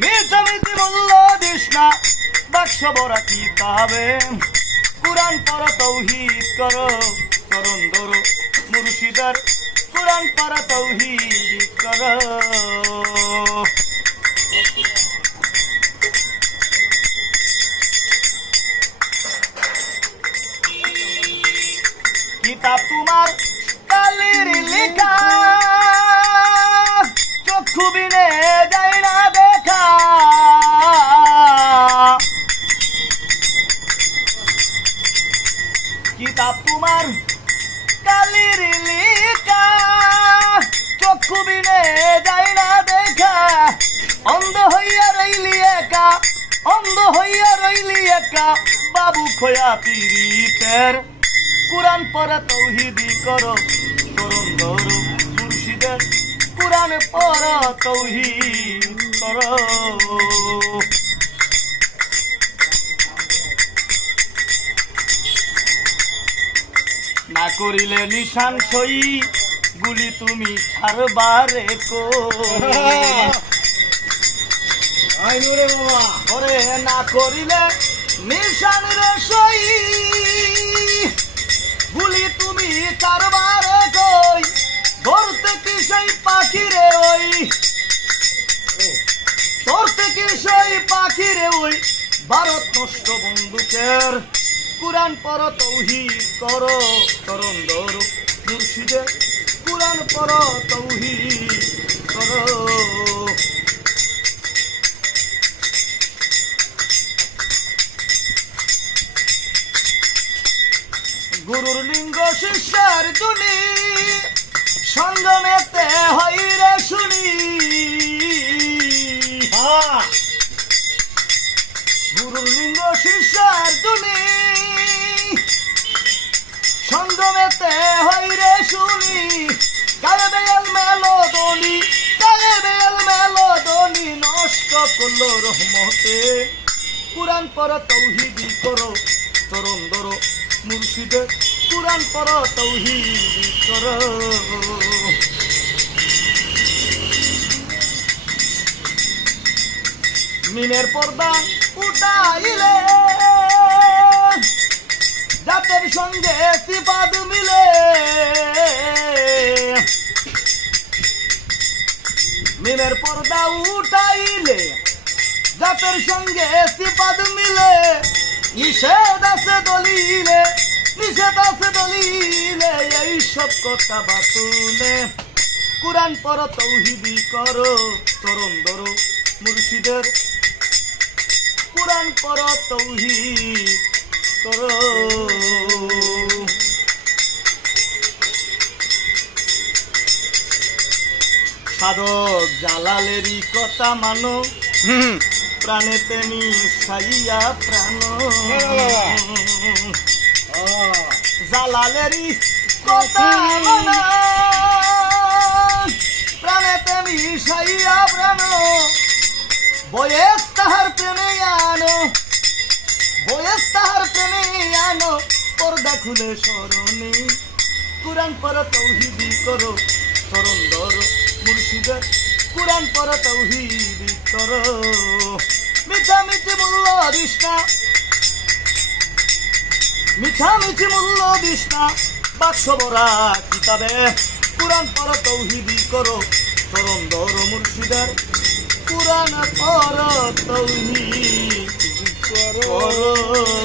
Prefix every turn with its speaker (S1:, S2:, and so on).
S1: মিথ্যামিথি মূল্য দিস না বাক্স বড়া কি তাবে কোরআন পড়া তৌহিদ কর করণ ধর, মুর্শিদার। কোরআন পড়া তৌহিদ কর। কিতাব তোমার কালির লেখা, চক্ষু বিনে কালির লেখা চক্ষু বিনে যায় না দেখা। অন্ধ হইয়া রইলি একা, অন্ধ হইয়া রইলি একা, বাবু খোয়া পীড়িতের। কোরআন পড়া তৌহিদি করো, তরুণ ধরো মুর্শিদের। কোরআন তৌহিদ করো। করিলে নিশান সই গুলি তুমি ছাড়বারে ওরে না করিলে নিশান রে সই গুলি তুমি কারবারে কই। ধরতে কি সেই পাখি রে ওই? ধরতে কি সেই পাখি রে ওই? ভারত নষ্ট বন্দুকের কোরআন পর তৌহিদ কর করণ ধরো মুর্শিদে। কোরআন পর তৌহিদ করো। গুরুর লিঙ্গ শিষ্যের দুনি সঙ্গমেতে হইরে শুনি।
S2: হ্যাঁ
S1: গুরুর লিঙ্গ শিষ্যের দুনি সঙ্গমেতে হইরে শুনি। গায়ে বেল মেলো দনি গায়ে বেল মেলো দনি নষ্ট করল রহমতে। কোরআন পর তৌহিদি করো তরুণ ধরো, মুর্শিদে। কোরআন পর তৌহিদি করো। মিনের পর্দা উঠাইলে। জাতের সঙ্গে সিপাদ মিলে। মিনের পর্দা উঠাইলে জাতের সঙ্গে সিপাদ মিলে। নিষেধ আছে দলিলে, নিষেধ আছে দলিলে, এই সব কথা বাতুলে। কোরআন পর তৌহিদি করো তরুণ ধরো মুর্শিদের। কোরআন পর তৌহিদ করো। সাধক জালালেরই কথা মানো।
S2: হুম।
S1: প্রাণেতে মিশাইয়া প্রাণ। জালালেরই কথা মানো। প্রাণেতে মিশাইয়া প্রাণ। বয়েস তাহার প্রেমে বয়েস তাহার প্রেমে আনো, পর্দা খুলে স্মরণে। কোরআন পর তৌহিদি করো, স্মরণ ধরো, মুর্শিদের। কোরআন পর তৌহিদি করো। মিঠা মিঠি মূল্য দিস না মিঠা মিঠি মূল্য না বাক্স ভরা কিতাবে। কোরআন পর তৌহিদি করো, স্মরণ ধরো, মুর্শিদের। কোরআন পর তৌহিদ করো।